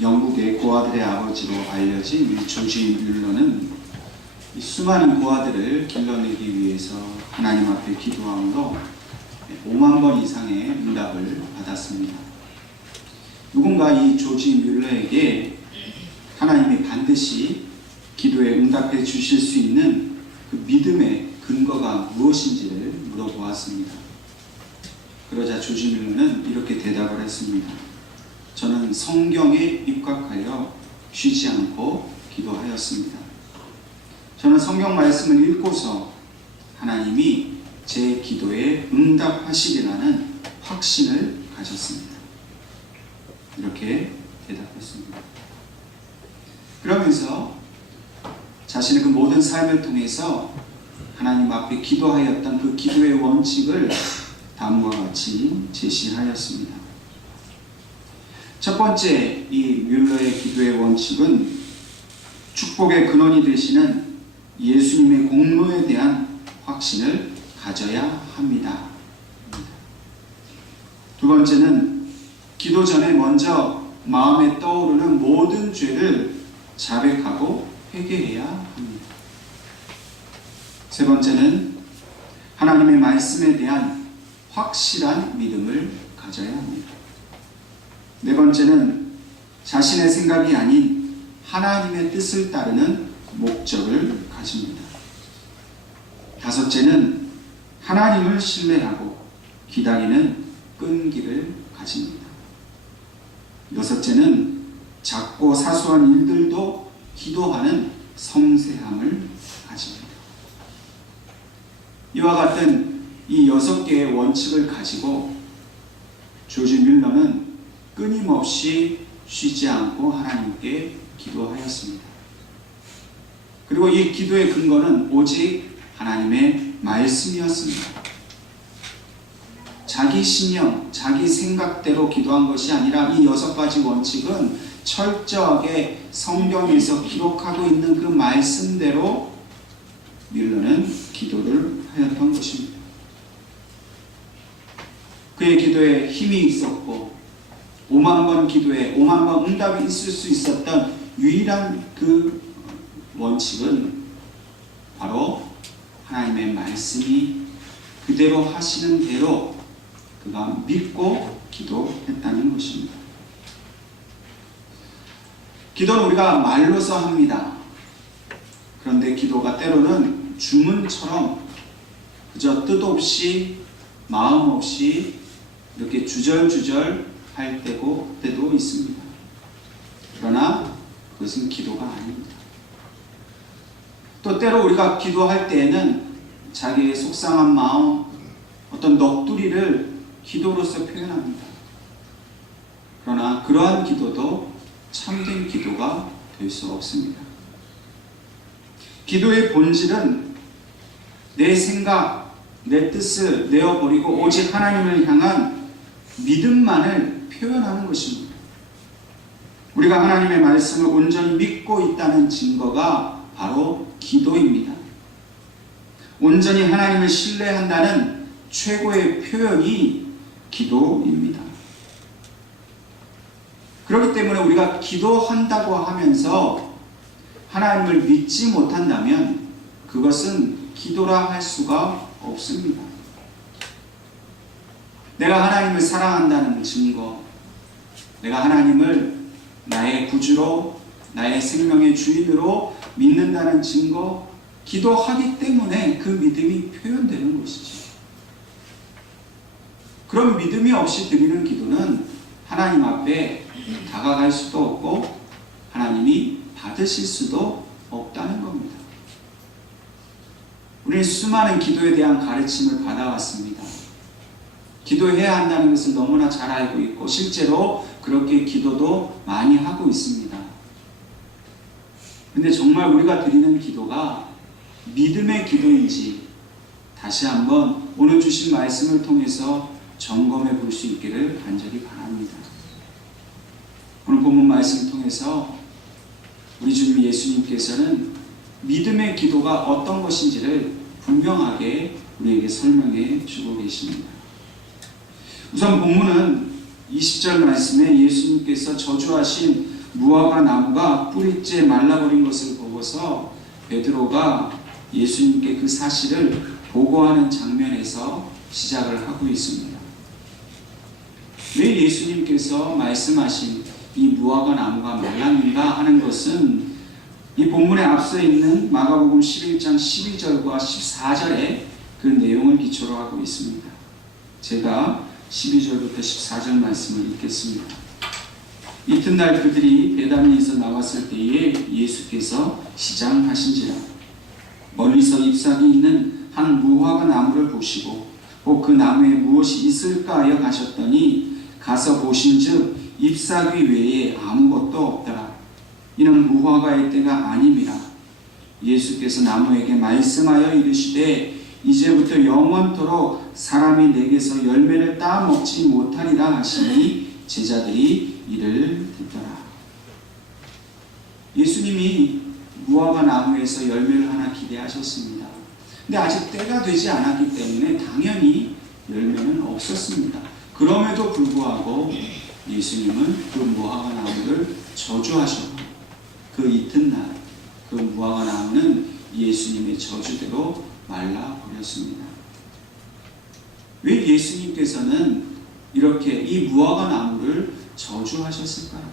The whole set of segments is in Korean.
영국의 고아들의 아버지로 알려진 조지 뮬러는 수많은 고아들을 길러내기 위해서 하나님 앞에 기도함으로 5만 번 이상의 응답을 받았습니다. 누군가 이 조지 뮬러에게 하나님이 반드시 기도에 응답해 주실 수 있는 그 믿음의 근거가 무엇인지를 물어보았습니다. 그러자 조지 뮬러는 이렇게 대답을 했습니다. 저는 성경에 입각하여 쉬지 않고 기도하였습니다. 저는 성경 말씀을 읽고서 하나님이 제 기도에 응답하시리라는 확신을 가졌습니다. 이렇게 대답했습니다. 그러면서 자신의 그 모든 삶을 통해서 하나님 앞에 기도하였던 그 기도의 원칙을 다음과 같이 제시하였습니다. 첫 번째, 이 뮬러의 기도의 원칙은 축복의 근원이 되시는 예수님의 공로에 대한 확신을 가져야 합니다. 두 번째는 기도 전에 먼저 마음에 떠오르는 모든 죄를 자백하고 회개해야 합니다. 세 번째는 하나님의 말씀에 대한 확실한 믿음을 가져야 합니다. 네 번째는 자신의 생각이 아닌 하나님의 뜻을 따르는 목적을 가집니다. 다섯째는 하나님을 신뢰하고 기다리는 끈기를 가집니다. 여섯째는 작고 사소한 일들도 기도하는 섬세함을 가집니다. 이와 같은 이 6개의 원칙을 가지고 조지 뮬러는 끊임없이 쉬지 않고 하나님께 기도하였습니다. 그리고 이 기도의 근거는 오직 하나님의 말씀이었습니다. 자기 신념, 자기 생각대로 기도한 것이 아니라 이 6가지 원칙은 철저하게 성경에서 기록하고 있는 그 말씀대로 뮬러는 기도를 하였던 것입니다. 그의 기도에 힘이 있었고 5만 번 기도에 5만 번 응답이 있을 수 있었던 유일한 그 원칙은 바로 하나님의 말씀이 그대로 하시는 대로 그가 믿고 기도했다는 것입니다. 기도는 우리가 말로서 합니다. 그런데 기도가 때로는 주문처럼 그저 뜻없이 마음 없이 이렇게 주절주절 할 때도 있습니다. 그러나 그것은 기도가 아닙니다. 또 때로 우리가 기도할 때에는 자기의 속상한 마음, 어떤 넋두리를 기도로서 표현합니다. 그러나 그러한 기도도 참된 기도가 될 수 없습니다. 기도의 본질은 내 생각, 내 뜻을 내어버리고 오직 하나님을 향한 믿음만을 표현하는 것입니다. 우리가 하나님의 말씀을 온전히 믿고 있다는 증거가 바로 기도입니다. 온전히 하나님을 신뢰한다는 최고의 표현이 기도입니다. 그렇기 때문에 우리가 기도한다고 하면서 하나님을 믿지 못한다면 그것은 기도라 할 수가 없습니다. 내가 하나님을 사랑한다는 증거, 내가 하나님을 나의 구주로, 나의 생명의 주인으로 믿는다는 증거, 기도하기 때문에 그 믿음이 표현되는 것이죠. 그런 믿음이 없이 드리는 기도는 하나님 앞에 다가갈 수도 없고 하나님이 받으실 수도 없다는 겁니다. 우리는 수많은 기도에 대한 가르침을 받아왔습니다. 기도해야 한다는 것을 너무나 잘 알고 있고 실제로 그렇게 기도도 많이 하고 있습니다. 근데 정말 우리가 드리는 기도가 믿음의 기도인지 다시 한번 오늘 주신 말씀을 통해서 점검해 볼 수 있기를 간절히 바랍니다. 오늘 본문 말씀을 통해서 우리 주님 예수님께서는 믿음의 기도가 어떤 것인지를 분명하게 우리에게 설명해 주고 계십니다. 우선 본문은 20절 말씀에 예수님께서 저주하신 무화과 나무가 뿌리째 말라버린 것을 보고서 베드로가 예수님께 그 사실을 보고하는 장면에서 시작을 하고 있습니다. 왜 예수님께서 말씀하신 이 무화과 나무가 말랐는가 하는 것은 이 본문에 앞서 있는 마가복음 11장 12절과 14절의 그 내용을 기초로 하고 있습니다. 제가 12절부터 14절 말씀을 읽겠습니다. 이튿날 그들이 베다니에서 나왔을 때에 예수께서 시장하신지라 멀리서 잎사귀 있는 한 무화과 나무를 보시고 그 나무에 무엇이 있을까 하여 가셨더니 가서 보신즉 잎사귀 외에 아무것도 없더라. 이는 무화과의 때가 아님이라. 예수께서 나무에게 말씀하여 이르시되 이제부터 영원토록 사람이 내게서 열매를 따먹지 못하리라 하시니 제자들이 이를 듣더라. 예수님이 무화과 나무에서 열매를 하나 기대하셨습니다. 근데 아직 때가 되지 않았기 때문에 당연히 열매는 없었습니다. 그럼에도 불구하고 예수님은 그 무화과 나무를 저주하셨고 그 이튿날 그 무화과 나무는 예수님의 저주대로 말라버렸습니다. 왜 예수님께서는 이렇게 이 무화과 나무를 저주하셨을까요?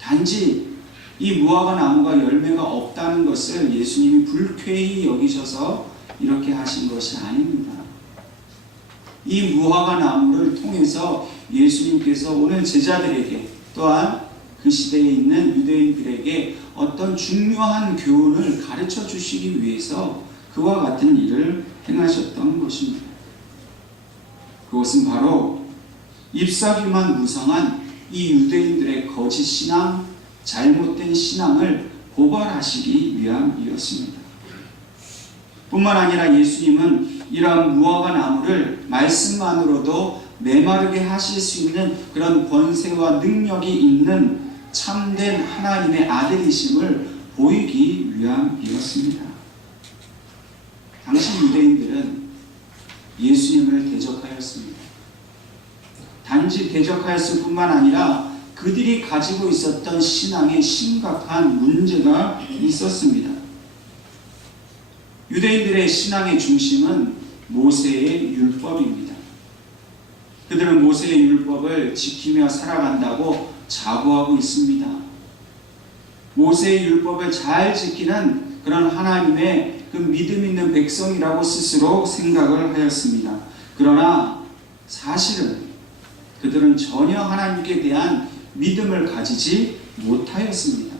단지 이 무화과 나무가 열매가 없다는 것을 예수님이 불쾌히 여기셔서 이렇게 하신 것이 아닙니다. 이 무화과 나무를 통해서 예수님께서 오늘 제자들에게 또한 그 시대에 있는 유대인들에게 어떤 중요한 교훈을 가르쳐 주시기 위해서 그와 같은 일을 행하셨던 것입니다. 그것은 바로 잎사귀만 무성한 이 유대인들의 거짓 신앙, 잘못된 신앙을 고발하시기 위함이었습니다. 뿐만 아니라 예수님은 이러한 무화과 나무를 말씀만으로도 메마르게 하실 수 있는 그런 권세와 능력이 있는 참된 하나님의 아들이심을 보이기 위함이었습니다. 당시 유대인들은 예수님을 대적하였습니다. 단지 대적하였을 뿐만 아니라 그들이 가지고 있었던 신앙에 심각한 문제가 있었습니다. 유대인들의 신앙의 중심은 모세의 율법입니다. 그들은 모세의 율법을 지키며 살아간다고 자부하고 있습니다. 모세의 율법을 잘 지키는 그런 하나님의 그 믿음 있는 백성이라고 스스로 생각을 하였습니다. 그러나 사실은 그들은 전혀 하나님께 대한 믿음을 가지지 못하였습니다.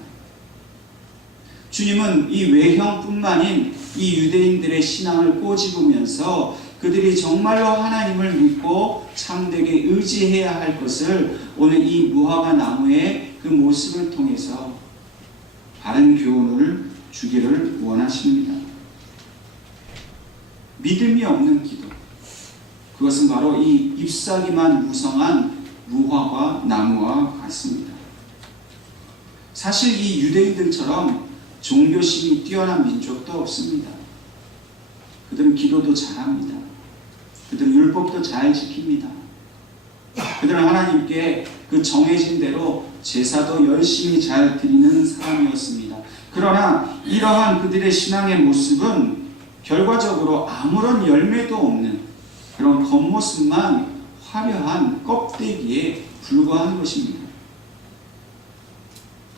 주님은 이 외형뿐만인 이 유대인들의 신앙을 꼬집으면서 그들이 정말로 하나님을 믿고 참되게 의지해야 할 것을 오늘 이 무화과 나무의 그 모습을 통해서 바른 교훈을 주기를 원하십니다. 믿음이 없는 기도, 그것은 바로 이 잎사귀만 무성한 무화과 나무와 같습니다. 사실 이 유대인들처럼 종교심이 뛰어난 민족도 없습니다. 그들은 기도도 잘합니다. 그들은 율법도 잘 지킵니다. 그들은 하나님께 그 정해진 대로 제사도 열심히 잘 드리는 사람이었습니다. 그러나 이러한 그들의 신앙의 모습은 결과적으로 아무런 열매도 없는 그런 겉모습만 화려한 껍데기에 불과한 것입니다.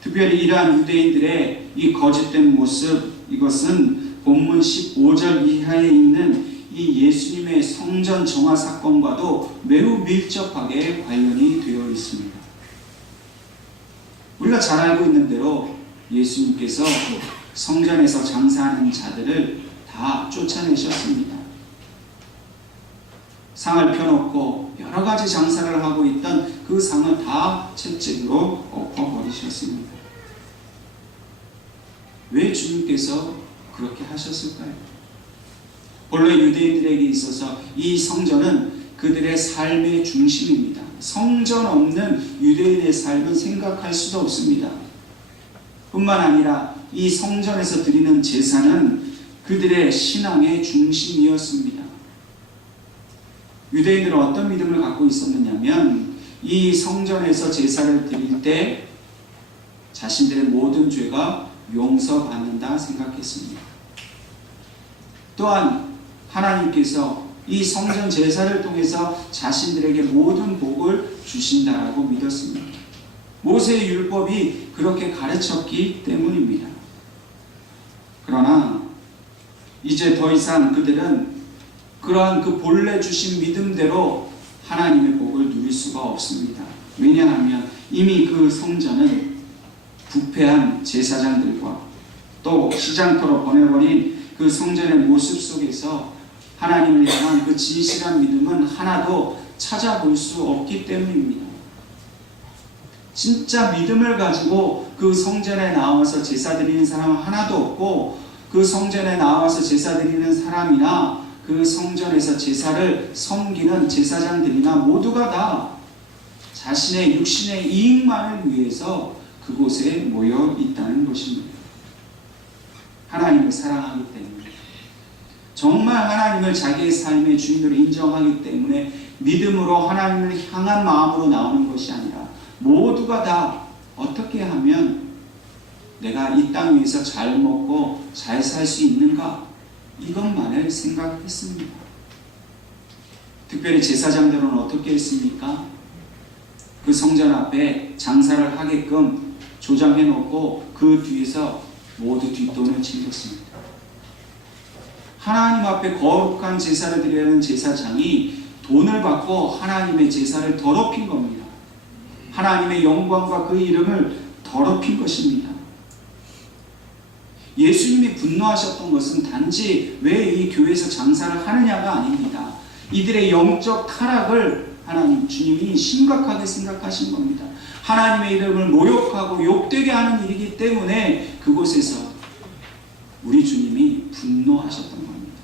특별히 이러한 유대인들의 이 거짓된 모습, 이것은 본문 15절 이하에 있는 이 예수님의 성전 정화 사건과도 매우 밀접하게 관련이 되어 있습니다. 우리가 잘 알고 있는 대로 예수님께서 성전에서 장사하는 자들을 다 쫓아내셨습니다. 상을 펴놓고 여러 가지 장사를 하고 있던 그 상을 다 채찍으로 엎어버리셨습니다. 왜 주님께서 그렇게 하셨을까요? 본래 유대인들에게 있어서 이 성전은 그들의 삶의 중심입니다. 성전 없는 유대인의 삶은 생각할 수도 없습니다. 뿐만 아니라 이 성전에서 드리는 제사는 그들의 신앙의 중심이었습니다. 유대인들은 어떤 믿음을 갖고 있었느냐면 이 성전에서 제사를 드릴 때 자신들의 모든 죄가 용서받는다 생각했습니다. 또한 하나님께서 이 성전 제사를 통해서 자신들에게 모든 복을 주신다라고 믿었습니다. 모세의 율법이 그렇게 가르쳤기 때문입니다. 그러나 이제 더 이상 그들은 그러한 그 본래 주신 믿음대로 하나님의 복을 누릴 수가 없습니다. 왜냐하면 이미 그 성전은 부패한 제사장들과 또 시장터로 보내버린 그 성전의 모습 속에서 하나님을 향한 그 진실한 믿음은 하나도 찾아볼 수 없기 때문입니다. 진짜 믿음을 가지고 그 성전에 나와서 제사 드리는 사람은 하나도 없고, 그 성전에 나와서 제사 드리는 사람이나 그 성전에서 제사를 섬기는 제사장들이나 모두가 다 자신의 육신의 이익만을 위해서 그곳에 모여 있다는 것입니다. 하나님을 사랑하기 때문에, 정말 하나님을 자기의 삶의 주인으로 인정하기 때문에 믿음으로 하나님을 향한 마음으로 나오는 것이 아니라 모두가 다 어떻게 하면 내가 이 땅 위에서 잘 먹고 잘 살 수 있는가, 이것만을 생각했습니다. 특별히 제사장들은 어떻게 했습니까? 그 성전 앞에 장사를 하게끔 조장해 놓고 그 뒤에서 모두 뒷돈을 챙겼습니다. 하나님 앞에 거룩한 제사를 드려야 하는 제사장이 돈을 받고 하나님의 제사를 더럽힌 겁니다. 하나님의 영광과 그 이름을 더럽힌 것입니다. 예수님이 분노하셨던 것은 단지 왜 이 교회에서 장사를 하느냐가 아닙니다. 이들의 영적 타락을 하나님 주님이 심각하게 생각하신 겁니다. 하나님의 이름을 모욕하고 욕되게 하는 일이기 때문에 그곳에서 우리 주님이 분노하셨던 겁니다.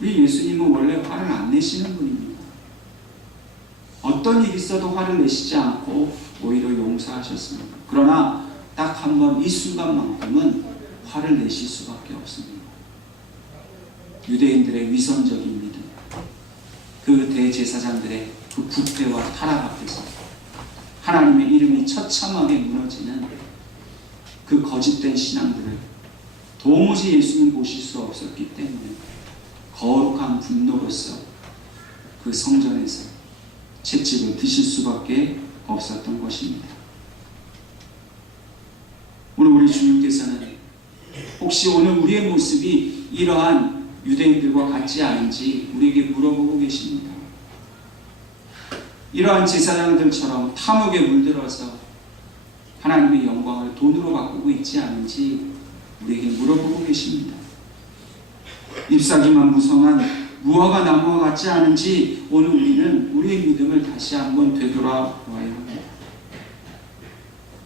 우리 예수님은 원래 화를 안 내시는 분입니다. 어떤 일이 있어도 화를 내시지 않고 오히려 용서하셨습니다. 그러나 딱 한 번 이 순간만큼은 화를 내실 수밖에 없습니다. 유대인들의 위선적인 믿음, 그 대제사장들의 그 부패와 타락 앞에서 하나님의 이름이 처참하게 무너지는 그 거짓된 신앙들을 도무지 예수님 보실 수 없었기 때문에 거룩한 분노로서 그 성전에서 채찍을 드실 수밖에 없었던 것입니다. 오늘 우리 주님께서는 혹시 오늘 우리의 모습이 이러한 유대인들과 같지 않은지 우리에게 물어보고 계십니다. 이러한 제사장들처럼 탐욕에 물들어서 하나님의 영광을 돈으로 바꾸고 있지 않은지 우리에게 물어보고 계십니다. 잎사귀만 무성한 무화과 나무와 같지 않은지 오늘 우리는 우리의 믿음을 다시 한번 되돌아보아야 합니다.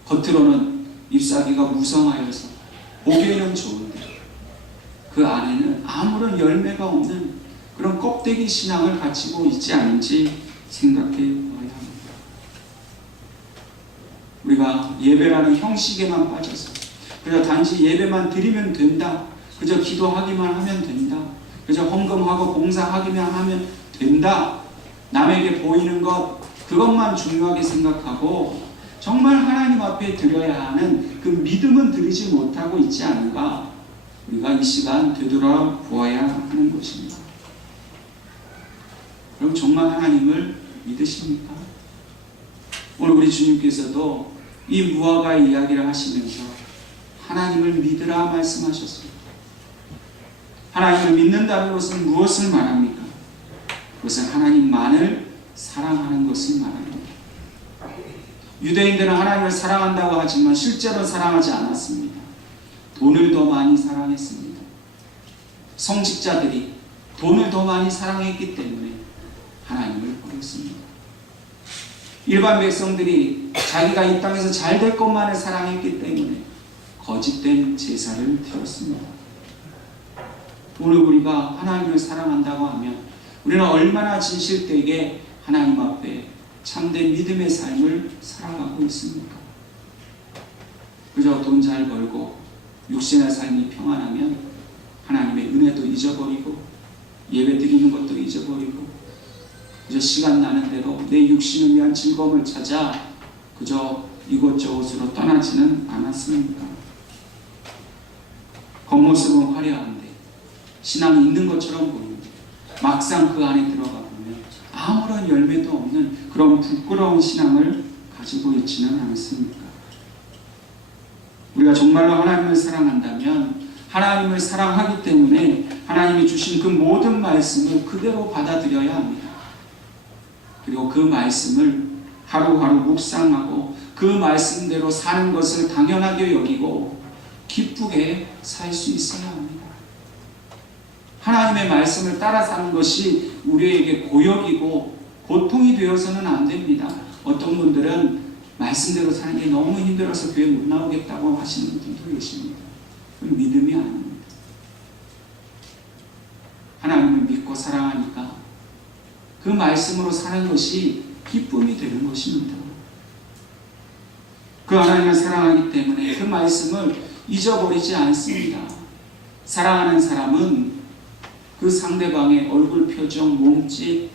겉으로는 잎사귀가 무성하여서 보기에는 좋은데 그 안에는 아무런 열매가 없는 그런 껍데기 신앙을 가지고 있지 않은지 생각해 보아야 합니다. 우리가 예배라는 형식에만 빠져서 그저 단지 예배만 드리면 된다, 그저 기도하기만 하면 된다, 그저 헌금하고 봉사하기만 하면 된다, 남에게 보이는 것 그것만 중요하게 생각하고 정말 하나님 앞에 드려야 하는 그 믿음은 드리지 못하고 있지 않은가, 우리가 이 시간 되돌아보아야 하는 것입니다. 그럼 정말 하나님을 믿으십니까? 오늘 우리 주님께서도 이 무화과의 이야기를 하시면서 하나님을 믿으라 말씀하셨습니다. 하나님을 믿는다는 것은 무엇을 말합니까? 그것은 하나님만을 사랑하는 것을 말합니다. 유대인들은 하나님을 사랑한다고 하지만 실제로 사랑하지 않았습니다. 돈을 더 많이 사랑했습니다. 성직자들이 돈을 더 많이 사랑했기 때문에 하나님을 버렸습니다. 일반 백성들이 자기가 이 땅에서 잘 될 것만을 사랑했기 때문에 거짓된 제사를 드렸습니다. 오늘 우리가 하나님을 사랑한다고 하면 우리는 얼마나 진실되게 하나님 앞에 참된 믿음의 삶을 살아가고 있습니까? 그저 돈 잘 벌고 육신의 삶이 평안하면 하나님의 은혜도 잊어버리고 예배 드리는 것도 잊어버리고 그저 시간 나는 대로 내 육신을 위한 즐거움을 찾아 그저 이곳저곳으로 떠나지는 않았습니까? 겉모습은 화려한데 신앙이 있는 것처럼 보입니다. 막상 그 안에 들어가 보면 아무런 열매도 없는 그런 부끄러운 신앙을 가지고 있지는 않습니까? 우리가 정말로 하나님을 사랑한다면 하나님을 사랑하기 때문에 하나님이 주신 그 모든 말씀을 그대로 받아들여야 합니다. 그리고 그 말씀을 하루하루 묵상하고 그 말씀대로 사는 것을 당연하게 여기고 기쁘게 살 수 있어야 합니다. 하나님의 말씀을 따라 사는 것이 우리에게 고역이고 고통이 되어서는 안 됩니다. 어떤 분들은 말씀대로 사는 게 너무 힘들어서 교회 못 나오겠다고 하시는 분도 계십니다. 그건 믿음이 아닙니다. 하나님을 믿고 사랑하니까 그 말씀으로 사는 것이 기쁨이 되는 것입니다. 그 하나님을 사랑하기 때문에 그 말씀을 잊어버리지 않습니다. 사랑하는 사람은 그 상대방의 얼굴 표정, 몸짓,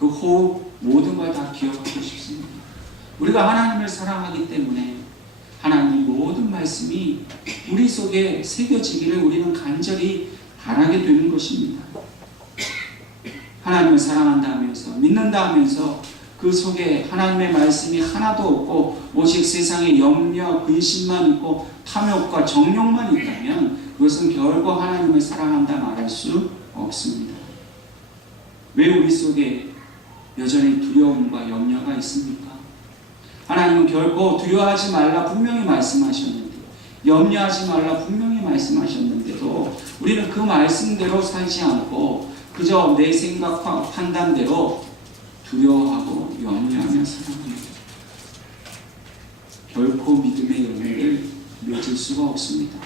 그 호흡 모든 걸 다 기억하고 싶습니다. 우리가 하나님을 사랑하기 때문에 하나님의 모든 말씀이 우리 속에 새겨지기를 우리는 간절히 바라게 되는 것입니다. 하나님을 사랑한다 하면서 믿는다 하면서 그 속에 하나님의 말씀이 하나도 없고 오직 세상에 염려, 근심만 있고 탐욕과 정욕만 있다면 그것은 결코 하나님을 사랑한다 말할 수 없습니다. 왜 우리 속에 여전히 두려움과 염려가 있습니까? 하나님은 결코 두려워하지 말라 분명히 말씀하셨는데, 염려하지 말라 분명히 말씀하셨는데도 우리는 그 말씀대로 살지 않고 그저 내 생각과 판단대로 두려워하고 염려하며 살아갑니다. 결코 믿음의 열매를 맺을 수가 없습니다.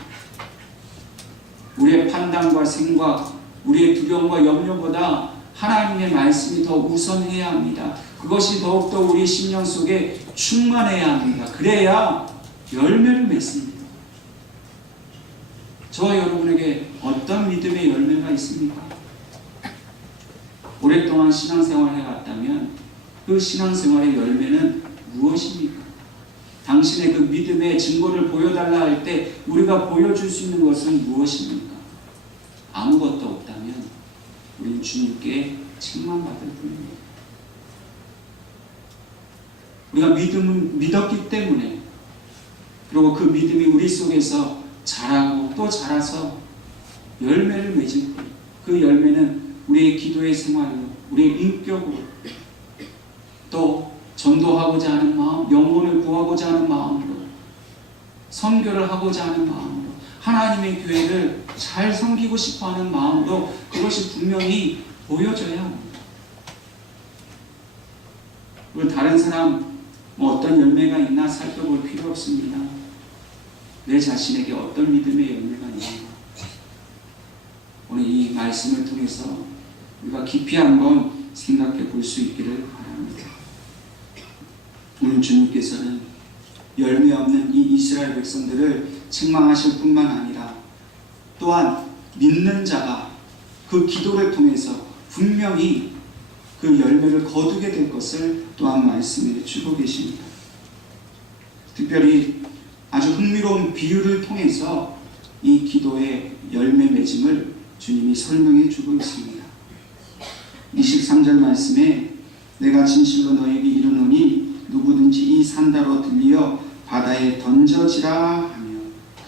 우리의 판단과 생각, 우리의 두려움과 염려보다 하나님의 말씀이 더 우선해야 합니다. 그것이 더욱더 우리 심령 속에 충만해야 합니다. 그래야 열매를 맺습니다. 저와 여러분에게 어떤 믿음의 열매가 있습니까? 오랫동안 신앙생활을 해왔다면 그 신앙생활의 열매는 무엇입니까? 당신의 그 믿음의 증거를 보여달라 할 때 우리가 보여줄 수 있는 것은 무엇입니까? 아무것도 없다면 우리는 주님께 책망받을 뿐입니다. 우리가 믿었기 때문에, 그리고 그 믿음이 우리 속에서 자라고 또 자라서 열매를 맺을 때 그 열매는 우리의 기도의 생활로, 우리의 인격으로, 또 전도하고자 하는 마음, 영혼을 구하고자 하는 마음으로, 선교를 하고자 하는 마음으로, 하나님의 교회를 잘 섬기고 싶어하는 마음으로 그것이 분명히 보여져야 합니다. 그리고 다른 사람 어떤 열매가 있나 살펴볼 필요 없습니다. 내 자신에게 어떤 믿음의 열매가 있는가. 오늘 이 말씀을 통해서 우리가 깊이 한번 생각해 볼 수 있기를 바랍니다. 오늘 주님께서는 열매 없는 이 이스라엘 백성들을 책망하실 뿐만 아니라 또한 믿는 자가 그 기도를 통해서 분명히 그 열매를 거두게 될 것을 또한 말씀해 주고 계십니다. 특별히 아주 흥미로운 비유를 통해서 이 기도의 열매 맺음을 주님이 설명해 주고 있습니다. 23절 말씀에 내가 진실로 너에게 이르노니 누구든지 이 산다로 들리어 바다에 던져지라 하며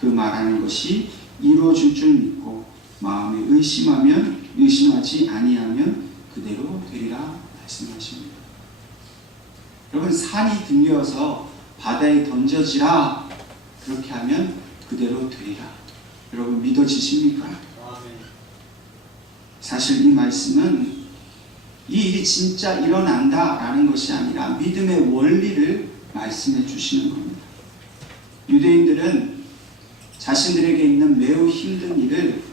그 말하는 것이 이루어질 줄 믿고 마음에 의심하지 아니하면 그대로 되리라 말씀하십니다. 여러분, 산이 들려서 바다에 던져지라 그렇게 하면 그대로 되리라. 여러분 믿어지십니까? 사실 이 말씀은 이 일이 진짜 일어난다라는 것이 아니라 믿음의 원리를 말씀해 주시는 겁니다. 유대인들은 자신들에게 있는 매우 힘든 일을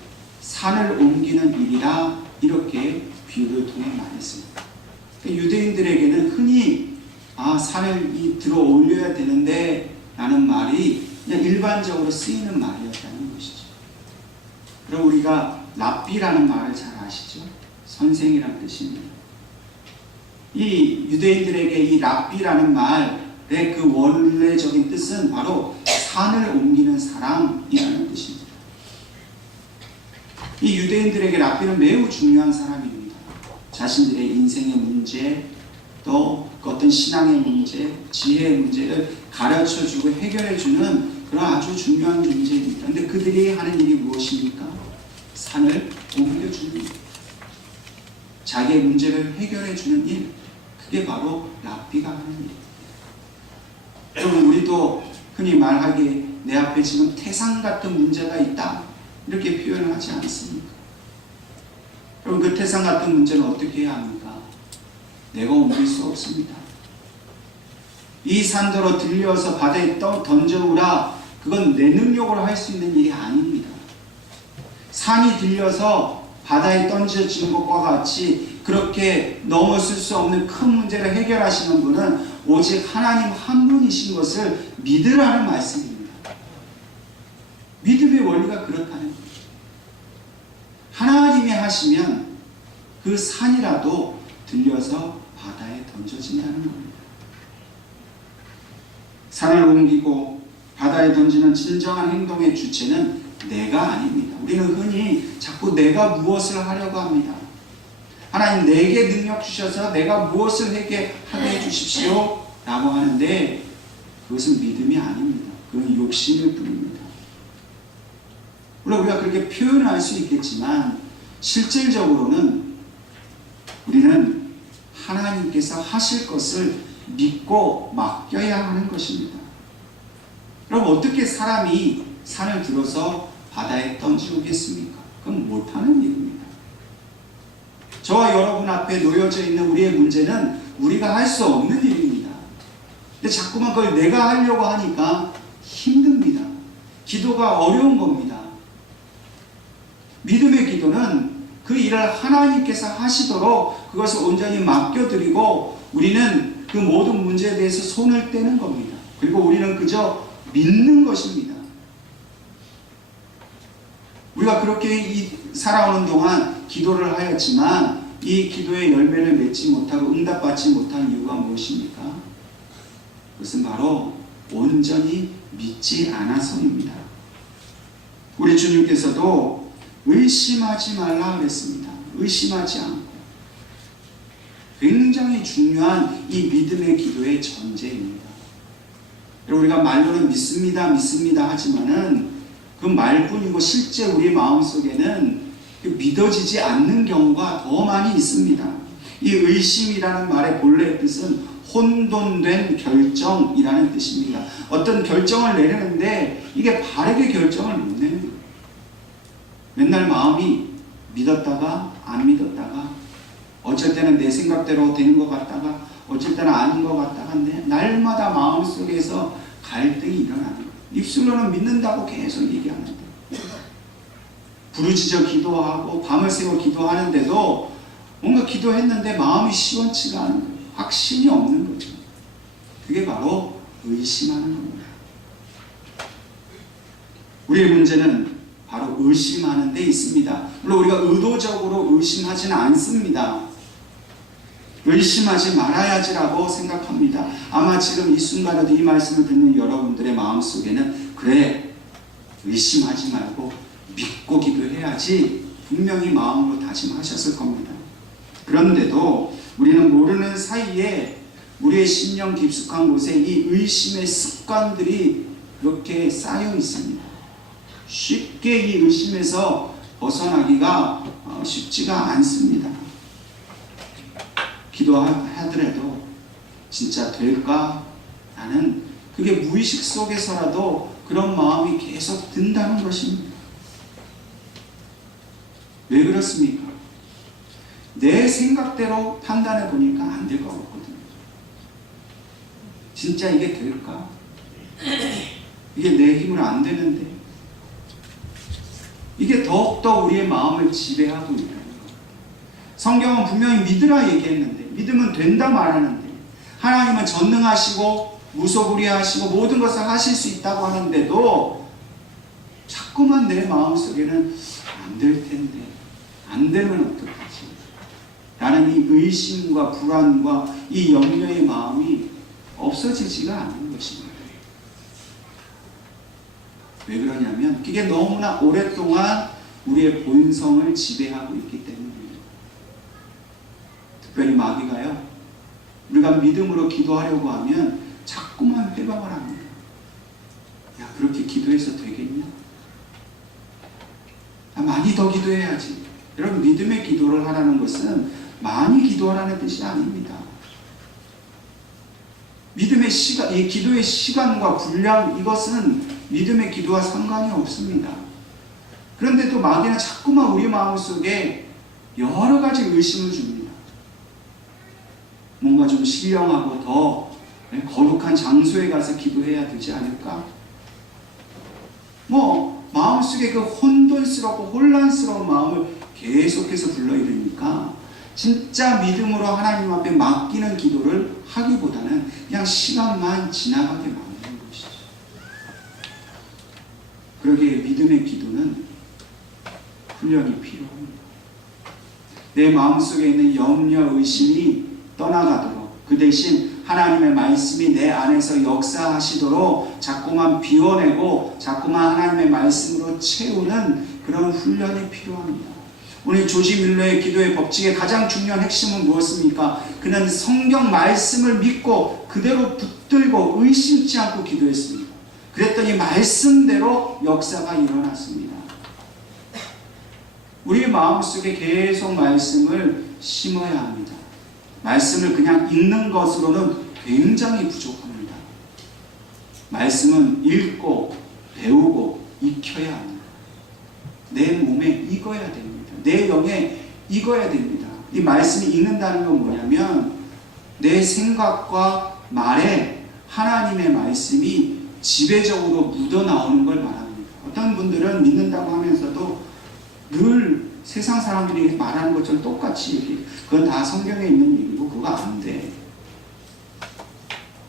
산을 옮기는 일이라 이렇게 비유를 통해 말했습니다. 유대인들에게는 흔히 산을 들어 올려야 되는데 라는 말이 그냥 일반적으로 쓰이는 말이었다는 것이죠. 그럼 우리가 랍비라는 말을 잘 아시죠? 선생이라는 뜻입니다. 이 유대인들에게 이 랍비라는 말, 그 원래적인 뜻은 바로 산을 옮기는 사람이라는 뜻입니다. 이 유대인들에게 랍비는 매우 중요한 사람입니다. 자신들의 인생의 문제, 또 어떤 신앙의 문제, 지혜의 문제를 가르쳐주고 해결해주는 그런 아주 중요한 존재입니다. 그런데 그들이 하는 일이 무엇입니까? 산을 옮겨주는 일, 자기의 문제를 해결해주는 일, 그게 바로 랍비가 하는 일. 여러분, 우리도 흔히 말하기에 내 앞에 지금 태산 같은 문제가 있다, 이렇게 표현을 하지 않습니까? 그럼 그 태산 같은 문제는 어떻게 해야 합니까? 내가 옮길 수 없습니다. 이 산더러 들려서 바다에 던져오라, 그건 내 능력으로 할 수 있는 일이 아닙니다. 산이 들려서 바다에 던져지는 것과 같이 그렇게 넘어설 수 없는 큰 문제를 해결하시는 분은 오직 하나님 한 분이신 것을 믿으라는 말씀입니다. 믿음의 원리가 그렇다는 거죠. 하나님이 하시면 그 산이라도 들려서 바다에 던져진다는 겁니다. 산을 옮기고 바다에 던지는 진정한 행동의 주체는 내가 아닙니다. 우리는 흔히 자꾸 내가 무엇을 하려고 합니다. 하나님 내게 능력 주셔서 내가 무엇을 하게 해주십시오 라고 하는데 그것은 믿음이 아닙니다. 그건 욕심일 뿐입니다. 물론 우리가 그렇게 표현할 수 있겠지만 실질적으로는 우리는 하나님께서 하실 것을 믿고 맡겨야 하는 것입니다. 그럼 어떻게 사람이 산을 들어서 바다에 던지겠습니까? 그건 못하는 일입니다. 저와 여러분 앞에 놓여져 있는 우리의 문제는 우리가 할 수 없는 일입니다. 근데 자꾸만 그걸 내가 하려고 하니까 힘듭니다. 기도가 어려운 겁니다. 믿음의 기도는 그 일을 하나님께서 하시도록 그것을 온전히 맡겨드리고 우리는 그 모든 문제에 대해서 손을 떼는 겁니다. 그리고 우리는 그저 믿는 것입니다. 우리가 그렇게 살아오는 동안 기도를 하였지만 이 기도의 열매를 맺지 못하고 응답받지 못한 이유가 무엇입니까? 그것은 바로 온전히 믿지 않아서입니다. 우리 주님께서도 의심하지 말라 그랬습니다. 의심하지 않고. 굉장히 중요한 이 믿음의 기도의 전제입니다. 우리가 말로는 믿습니다, 믿습니다 하지만은 그 말뿐이고 실제 우리 마음속에는 믿어지지 않는 경우가 더 많이 있습니다. 이 의심이라는 말의 본래 뜻은 혼돈된 결정이라는 뜻입니다. 어떤 결정을 내리는데 이게 바르게 결정을 못 내는 거예요. 맨날 마음이 믿었다가 안 믿었다가 어쩔 때는 내 생각대로 되는 것 같다가 어쩔 때는 아닌 것 같다가 날마다 마음속에서 갈등이 일어나는 거예요. 입술로는 믿는다고 계속 얘기하는데 부르짖어 기도하고 밤을 새워 기도하는데도 뭔가 기도했는데 마음이 시원치가 않은 거예요. 확신이 없는 거죠. 그게 바로 의심하는 겁니다. 우리의 문제는 바로 의심하는 데 있습니다. 물론 우리가 의도적으로 의심하지는 않습니다. 의심하지 말아야지라고 생각합니다. 아마 지금 이 순간에도 이 말씀을 듣는 여러분들의 마음속에는 그래, 의심하지 말고 믿고 기도해야지 분명히 마음으로 다짐하셨을 겁니다. 그런데도 우리는 모르는 사이에 우리의 심령 깊숙한 곳에 이 의심의 습관들이 그렇게 쌓여 있습니다. 쉽게 이 의심에서 벗어나기가 쉽지가 않습니다. 기도하더라도 진짜 될까? 라는 그게 무의식 속에서라도 그런 마음이 계속 든다는 것입니다. 왜 그렇습니까? 내 생각대로 판단해 보니까 안 될 것 같거든요. 진짜 이게 될까? 이게 내 힘으로 안 되는데. 이게 더욱더 우리의 마음을 지배하고 있다는 것. 성경은 분명히 믿으라 얘기했는데 믿으면 된다 말하는데 하나님은 전능하시고 무소불위하시고 모든 것을 하실 수 있다고 하는데도 자꾸만 내 마음속에는 안 될 텐데 안 되면 어떡하지? 라는 이 의심과 불안과 이 염려의 마음이 없어지지가 않는 것입니다. 왜 그러냐면 그게 너무나 오랫동안 우리의 본성을 지배하고 있기 때문입니다. 특별히 마귀가요, 우리가 믿음으로 기도하려고 하면 자꾸만 회방을 합니다. 야, 그렇게 기도해서 되겠냐? 많이 더 기도해야지. 여러분, 믿음의 기도를 하라는 것은 많이 기도하라는 뜻이 아닙니다. 믿음의 시간, 이 기도의 시간과 분량, 이것은 믿음의 기도와 상관이 없습니다. 그런데도 마귀는 자꾸만 우리 마음속에 여러 가지 의심을 줍니다. 뭔가 좀 신령하고 더 거룩한 장소에 가서 기도해야 되지 않을까? 마음속에 그 혼돈스럽고 혼란스러운 마음을 계속해서 불러일으니까 진짜 믿음으로 하나님 앞에 맡기는 기도를 하기보다는 그냥 시간만 지나가게 만드는 것이죠. 그러기에 믿음의 기도는 훈련이 필요합니다. 내 마음속에 있는 염려, 의심이 떠나가도록, 그 대신 하나님의 말씀이 내 안에서 역사하시도록 자꾸만 비워내고 자꾸만 하나님의 말씀으로 채우는 그런 훈련이 필요합니다. 오늘 조지 뮬러의 기도의 법칙의 가장 중요한 핵심은 무엇입니까? 그는 성경 말씀을 믿고 그대로 붙들고 의심치 않고 기도했습니다. 그랬더니 말씀대로 역사가 일어났습니다. 우리 마음속에 계속 말씀을 심어야 합니다. 말씀을 그냥 읽는 것으로는 굉장히 부족합니다. 말씀은 읽고 배우고 익혀야 합니다. 내 몸에 익어야 됩니다. 내 영에 익어야 됩니다. 이 말씀이 읽는다는 건 뭐냐면 내 생각과 말에 하나님의 말씀이 지배적으로 묻어나오는 걸 말합니다. 어떤 분들은 믿는다고 하면서도 늘 세상 사람들이 말하는 것처럼 똑같이 얘기해요. 그건 다 성경에 있는 얘기고 그거 안 돼.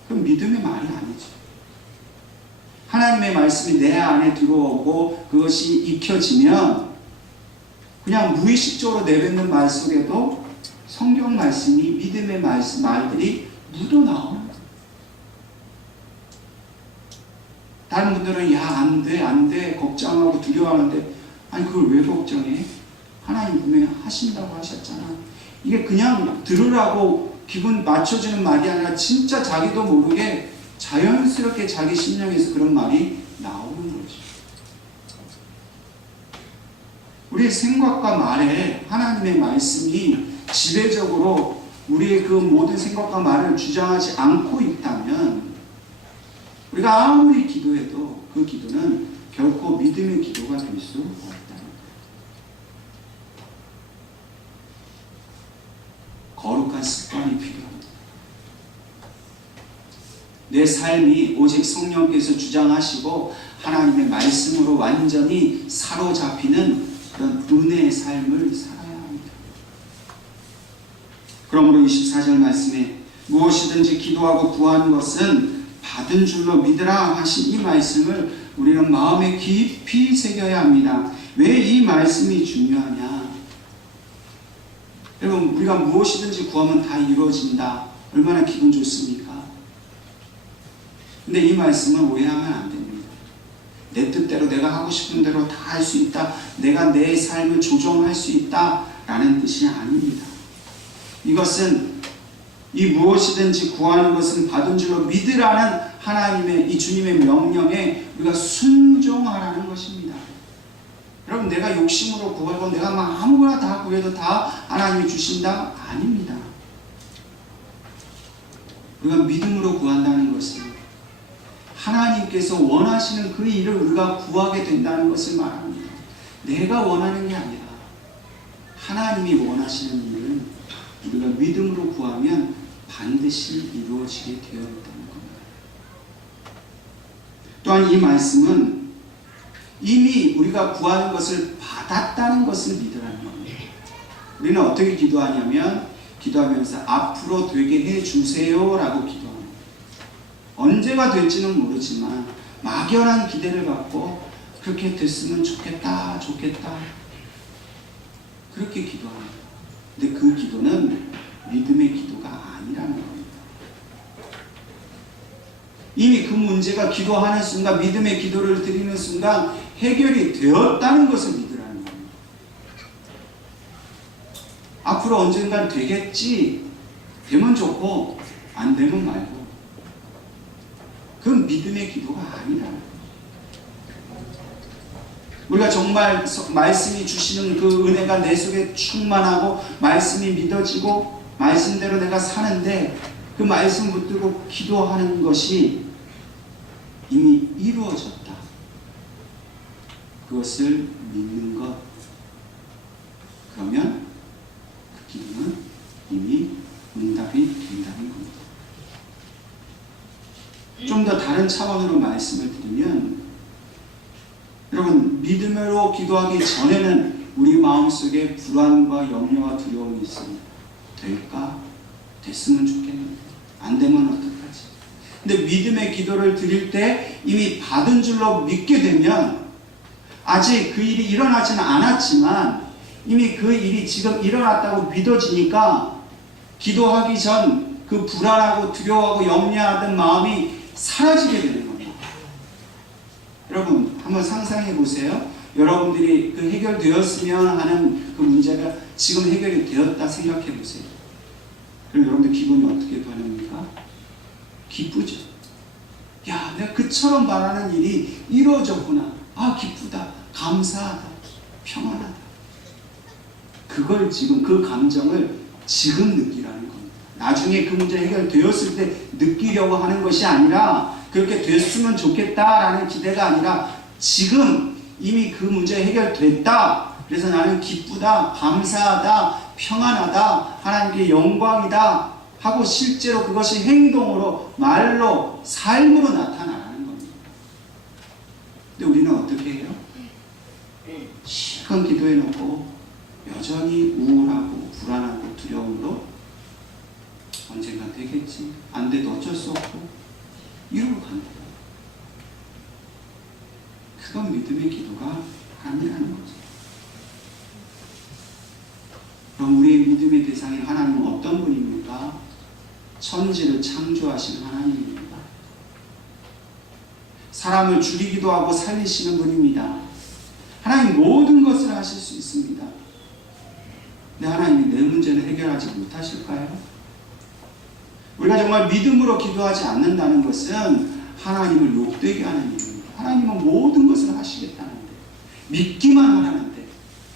그건 믿음의 말이 아니죠. 하나님의 말씀이 내 안에 들어오고 그것이 익혀지면 그냥 무의식적으로 내뱉는 말 속에도 성경 말씀이, 믿음의 말들이 묻어나오는 거예요. 다른 분들은 야, 안 돼, 안 돼, 걱정하고 두려워하는데 아니 그걸 왜 걱정해? 하나님 분명히 하신다고 하셨잖아. 이게 그냥 들으라고 기분 맞춰주는 말이 아니라 진짜 자기도 모르게 자연스럽게 자기 심령에서 그런 말이 나오는 거죠. 우리의 생각과 말에 하나님의 말씀이 지배적으로 우리의 그 모든 생각과 말을 주장하지 않고 있다면 우리가 아무리 기도해도 그 기도는 결코 믿음의 기도가 될 수 없다. 거룩한 습관이 필요합니다. 내 삶이 오직 성령께서 주장하시고 하나님의 말씀으로 완전히 사로잡히는 그런 은혜의 삶을 살아야 합니다. 그러므로 24절 말씀에 무엇이든지 기도하고 구하는 것은 받은 줄로 믿으라 하신 이 말씀을 우리는 마음에 깊이 새겨야 합니다. 왜 이 말씀이 중요하냐? 여러분, 우리가 무엇이든지 구하면 다 이루어진다. 얼마나 기분 좋습니까? 근데 이 말씀은 오해하면 안 됩니다. 내 뜻대로 내가 하고 싶은 대로 다 할 수 있다. 내가 내 삶을 조정할 수 있다. 라는 뜻이 아닙니다. 이것은 이 무엇이든지 구하는 것은 받은 줄로 믿으라는 하나님의 이 주님의 명령에 우리가 순종하라는 것입니다. 여러분, 내가 욕심으로 구하고 내가 막 아무거나 다 구해도 다 하나님이 주신다? 아닙니다. 우리가 믿음으로 구한다는 것은 하나님께서 원하시는 그 일을 우리가 구하게 된다는 것을 말합니다. 내가 원하는 게 아니라 하나님이 원하시는 일을 우리가 믿음으로 구하면 반드시 이루어지게 되어 있다는 겁니다. 또한 이 말씀은 이미 우리가 구하는 것을 받았다는 것을 믿으라는 겁니다. 우리는 어떻게 기도하냐면 기도하면서 앞으로 되게 해주세요 라고 기도합니다. 언제가 될지는 모르지만 막연한 기대를 갖고 그렇게 됐으면 좋겠다 그렇게 기도합니다. 근데 그 기도는 믿음의 기도가 아니라는 겁니다. 이미 그 문제가 기도하는 순간, 믿음의 기도를 드리는 순간 해결이 되었다는 것을 믿으라는 겁니다. 앞으로 언젠간 되겠지. 되면 좋고 안 되면 말고. 그건 믿음의 기도가 아니라. 우리가 정말 말씀이 주시는 그 은혜가 내 속에 충만하고 말씀이 믿어지고 말씀대로 내가 사는데 그 말씀 붙들고 기도하는 것이 이미 이루어졌다. 그것을 믿는 것. 그러면 그 기도는 이미 응답이 된다는 겁니다. 좀 더 다른 차원으로 말씀을 드리면, 여러분, 믿음으로 기도하기 전에는 우리 마음속에 불안과 염려와 두려움이 있습니다. 될까? 됐으면 좋겠는데 안 되면 어떡하지? 근데 믿음의 기도를 드릴 때 이미 받은 줄로 믿게 되면, 아직 그 일이 일어나지는 않았지만 이미 그 일이 지금 일어났다고 믿어지니까 기도하기 전 그 불안하고 두려워하고 염려하던 마음이 사라지게 되는 겁니다. 여러분, 한번 상상해 보세요. 여러분들이 그 해결되었으면 하는 그 문제가 지금 해결이 되었다 생각해 보세요. 그럼 여러분들 기분이 어떻게 변합니까? 기쁘죠. 야, 내가 그처럼 바라는 일이 이루어졌구나. 아, 기쁘다. 감사하다. 평안하다. 그걸 지금, 그 감정을 지금 느끼라는 겁니다. 나중에 그 문제 해결되었을 때 느끼려고 하는 것이 아니라, 그렇게 됐으면 좋겠다라는 기대가 아니라, 지금 이미 그 문제 해결됐다. 그래서 나는 기쁘다, 감사하다, 평안하다, 하나님께 영광이다 하고 실제로 그것이 행동으로, 말로, 삶으로 나타나는 겁니다. 근데 우리는 어떻게 해요? 실컷 기도해놓고 여전히 우울하고 불안하고 두려움으로 언젠가 되겠지, 안 돼도 어쩔 수 없고 이러고 간다. 그건 믿음의 기도가 아니라는 거죠. 그럼 우리의 믿음의 대상인 하나님은 어떤 분입니까? 천지를 창조하신 하나님입니다. 사람을 죽이기도 하고 살리시는 분입니다. 하나님 모든 것을 하실 수 있습니다. 근데 하나님이 내 문제는 해결하지 못하실까요? 우리가 정말 믿음으로 기도하지 않는다는 것은 하나님을 욕되게 하는 일입니다. 하나님은 모든 것을 하시겠다는데, 믿기만 하라는데,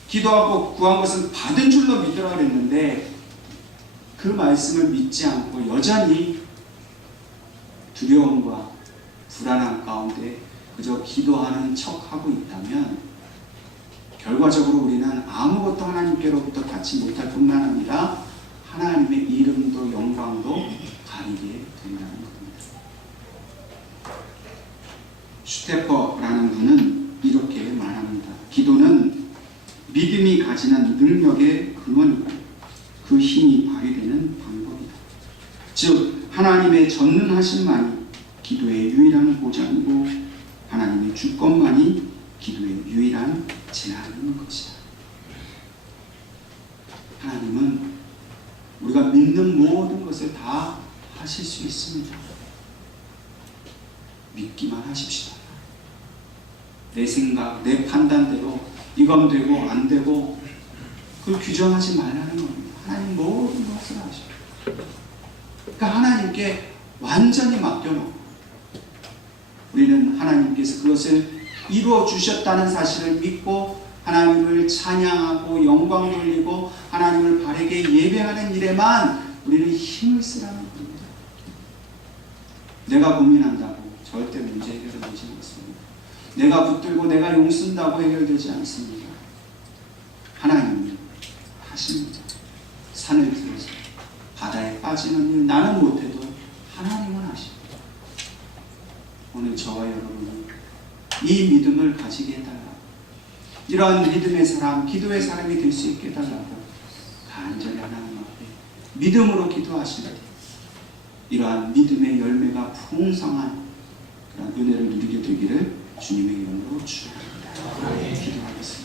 기도하고 구한 것은 받은 줄로 믿으라 그랬는데 그 말씀을 믿지 않고 여전히 두려움과 불안한 가운데 그저 기도하는 척하고 있다면 결과적으로 우리는 아무것도 하나님께로부터 받지 못할 뿐만 아니라 하나님의 이름도 영광도 가리게 된다는 겁니다. 슈테퍼라는 분은 이렇게 말합니다. 기도는 믿음이 가지는 능력의 근원이고 그 힘이 발휘되는 방법이다. 즉 하나님의 전능하심만이 기도의 유일한 보장이고 하나님의 주권만이 기도의 유일한 제한인 것이다. 하나님은 우리가 믿는 모든 것을 다 하실 수 있습니다. 믿기만 하십시다. 내 생각, 내 판단대로 이건 되고 안 되고 그걸 규정하지 말라는 겁니다. 하나님 모든 것을 아셔. 그러니까 하나님께 완전히 맡겨놓고 우리는 하나님께서 그것을 이루어 주셨다는 사실을 믿고 하나님을 찬양하고 영광 돌리고 하나님을 바르게 예배하는 일에만 우리는 힘을 쓰라는 겁니다. 내가 고민한다고 절대 문제 해결되지 않습니다. 내가 붙들고 내가 용쓴다고 해결되지 않습니다. 하나님은 하십니다. 산을 들어서 바다에 빠지는 일 나는 못해도 하나님은 하십니다. 오늘 저와 여러분은 이 믿음을 가지게 해달라고, 이러한 믿음의 사람, 기도의 사람이 될 수 있게 해달라고 간절히 하나님 앞에 믿음으로 기도하시되 이러한 믿음의 열매가 풍성한 그런 은혜를 누리게 되기를 주님의 이름으로 축원합니다. 기도하겠습니다.